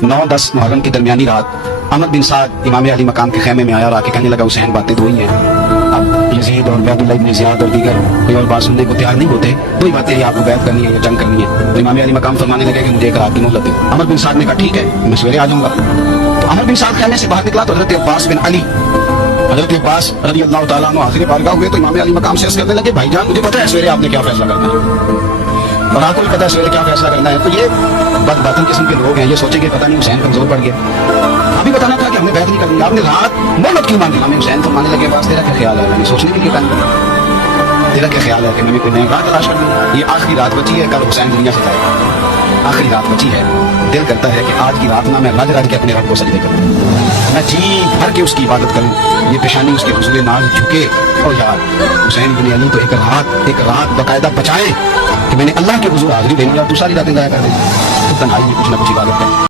9-10 मुहर्रम की दरमियानी रात अमर बिन साद इमाम अली मकाम के खेमे में आया और आके कहने लगा हुसैन बातें दो ही हैं। अब यजीद और उबैदुल्लाह इब्न ज़ियाद और दीगर कोई और बात सुनने को तैयार नहीं होते। दो ही बातें आपको बैत करनी है या जंग करनी है। तो इमाम अली मकाम फरमाने लगे कि मुझे एक रात की मोहलत दो। अमर बिन साद ने कहा ठीक है मैं सवेरे आ जाऊंगा। तो अमर बिन साद खेमे से बाहर निकला तो हजरत अब्बास बिन अली हजरत अब्बास रज़ी अल्लाह तआला अन्हु हाज़िर बारगाह हुए। तो इमाम अली मकाम से अर्ज़ करने लगे भाईजान मुझे पता है सवेरे आपने क्या फैसला करना है और आपको भी पता है सवेरे क्या फैसला करना है। तो ये बदबातन किस्म के लोग हैं, ये सोचेंगे पता नहीं हुसैन कमजोर पड़ गया। अभी बताना था कि हमने बैत नहीं करनी, आपने रात मोहलत क्यों मांगी। हमें हुसैन फरमाने लगे बस तेरा क्या ख्याल है, मैंने सोचने के लिए कहा तेरा क्या ख्याल है कि मैंने कोई नई रात तलाश करनी है। ये आखिरी रात बची है, कल हुसैन दुनिया से जाएगा। आखिरी रात बची है, दिल करता है कि आज की रात ना मैं रज रज के अपने रब को सजदे करूं, मैं जी भर के उसकी इबादत करूं, ये पेशानी उसके हुजूर नाज झुके। और यार हुसैन बिन अली तो एक रात बाकायदा बचाए कि मैंने अल्लाह के हुजूर हाजिरी देनी और दूसरी रातें जाया कर दी। तो तन्हाई में कुछ ना कुछ इबादत करें।